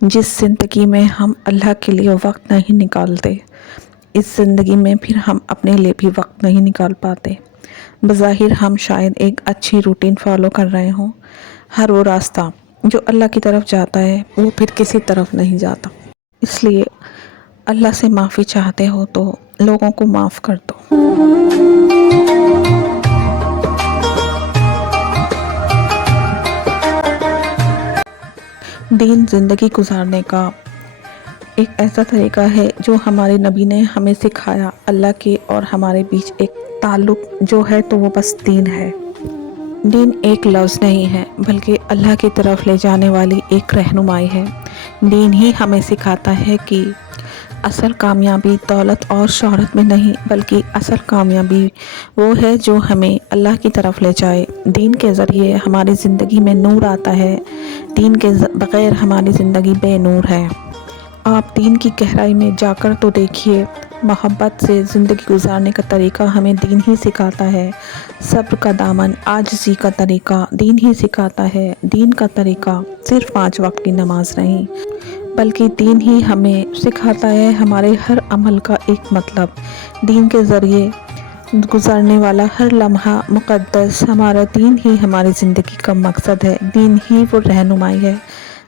जिस ज़िंदगी में हम अल्लाह के लिए वक्त नहीं निकालते, इस ज़िंदगी में फिर हम अपने लिए भी वक्त नहीं निकाल पाते। बज़ाहिर हम शायद एक अच्छी रूटीन फॉलो कर रहे हों, हर वो रास्ता जो अल्लाह की तरफ जाता है वो फिर किसी तरफ नहीं जाता। इसलिए अल्लाह से माफ़ी चाहते हो तो लोगों को माफ़ कर दो। दीन ज़िंदगी गुजारने का एक ऐसा तरीका है जो हमारे नबी ने हमें सिखाया। अल्लाह के और हमारे बीच एक ताल्लुक़ जो है तो वो बस दीन है। दीन एक लफ्ज़ नहीं है बल्कि अल्लाह की तरफ ले जाने वाली एक रहनुमाई है। दीन ही हमें सिखाता है कि असल कामयाबी दौलत और शोहरत में नहीं बल्कि असल कामयाबी वो है जो हमें अल्लाह की तरफ ले जाए। दीन के ज़रिए हमारी ज़िंदगी में नूर आता है, दीन के बग़ैर हमारी ज़िंदगी बेनूर है। आप दीन की गहराई में जाकर तो देखिए, मोहब्बत से ज़िंदगी गुजारने का तरीका हमें दीन ही सिखाता है। सब्र का दामन, आजिज़ी का तरीका दीन ही सिखाता है। दीन का तरीका सिर्फ़ 5 वक्त की नमाज नहीं बल्कि दीन ही हमें सिखाता है हमारे हर अमल का एक मतलब। दीन के ज़रिए गुज़रने वाला हर लम्हा मुक़द्दस। हमारा दीन ही हमारी ज़िंदगी का मकसद है। दीन ही वो रहनुमाई है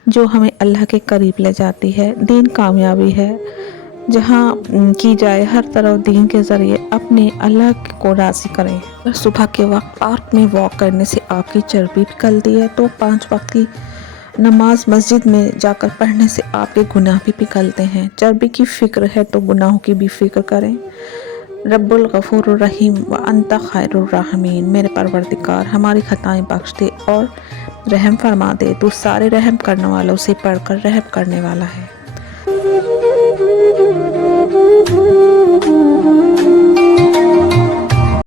जो हमें अल्लाह के करीब ले जाती है। दीन कामयाबी है जहाँ की जाए हर तरफ दीन के ज़रिए अपने अल्लाह को राज़ी करें। अगर सुबह के वक्त पार्क में वॉक करने से आपकी चर्बी पिघलती है तो 5 वक्त की नमाज मस्जिद में जाकर पढ़ने से आपके गुनाह भी पिघलते हैं। चर्बी की फ़िक्र है तो गुनाहों की भी फ़िक्र करें। रब्बुल गफूरुर रहीम व अंता खैरुर राहिमीन। मेरे परवरदिगार हमारी खताएं बख्श दे और रहम फरमा दे, तू सारे रहम करने वालों से बढ़कर रहम करने वाला है।